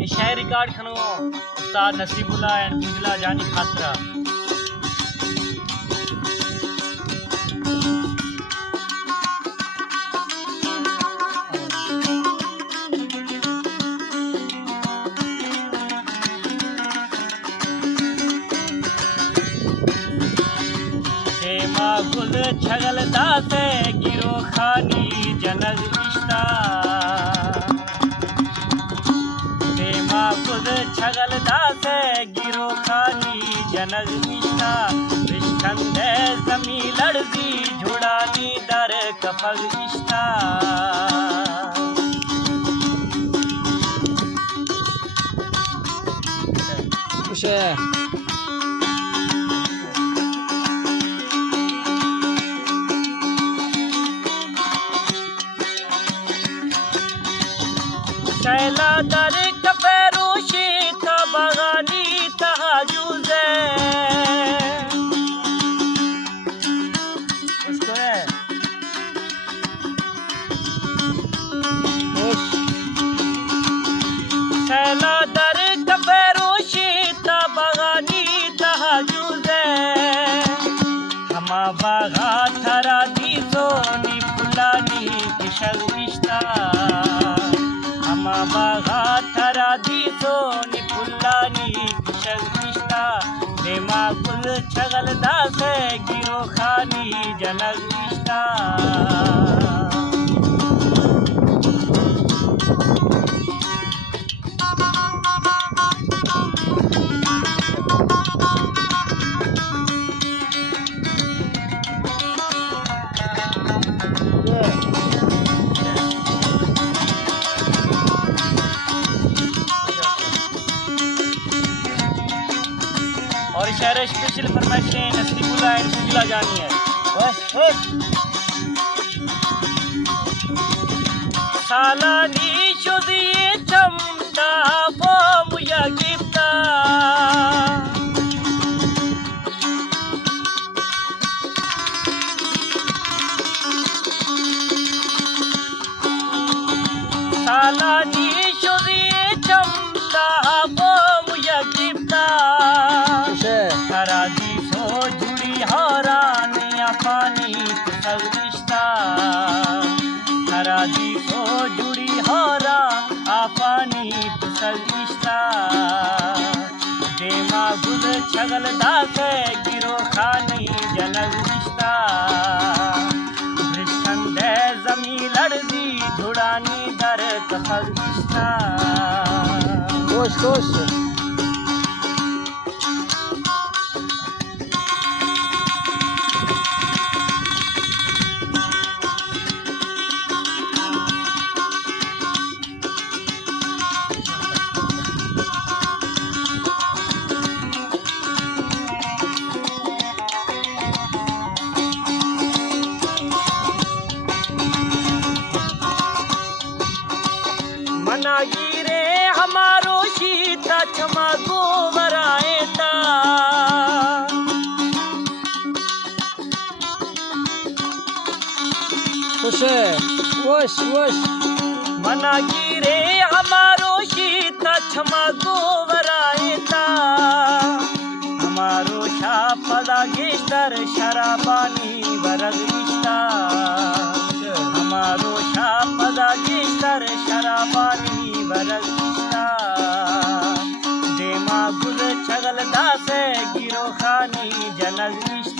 ये शायर रिकॉर्ड खनो उस्ताद नसीबुल्लाह एंड बुजला जानी खातरा। गुल छगल दासे गिरो खानी जनग इश्ता देमा गुल छगल दासे गिरो खानी जनग इश्ता विष्णंदे जमी लड़दी झुड़ानी दर कफग इश्ता शैला दर कफेरोशी था बगानी तहाजुज़े उसको है शैला दर कफेरोशी था बगानी तहाजुज़े हमा बागा थरा दी सोनी फुलानी किशल इश्ता बागा थरा दी सोनी फुल्लानी किशा देमा गुल छगल दासे गिरो खानी जनग इश्ता और इशारा स्पेशल फरमाइशें नसीबुल्लाह एंड बुजला जानी है। सालानी शुदी चमता वो मुया गिफ्ता सालानी शुदी चमता वो मुया गिफ्ता थरादी सो जुड़ी हरानी अफानी कुशल रिश्ता थरादी सो जुड़ी हरा अफानी कुशल रिश्ता देमा गुल छगल दासे गिरो खानी जनग रिश्ता वृक्षंदे जमी लड़दी धुड़ानी दर कफल रिश्ता कोश कोश मनाई रे हमारो शीता क्षमा गोवराए ता वश वश मनाई रे हमारो शीता क्षमा गोवराए ता हमारो छापदा गेस्टर शराबानी वरग इश्ता हमारो छापदा गेस्टर शराबानी वरग इश्ता देमा गुल छगल दासे गिरो खानी जनग इश्ता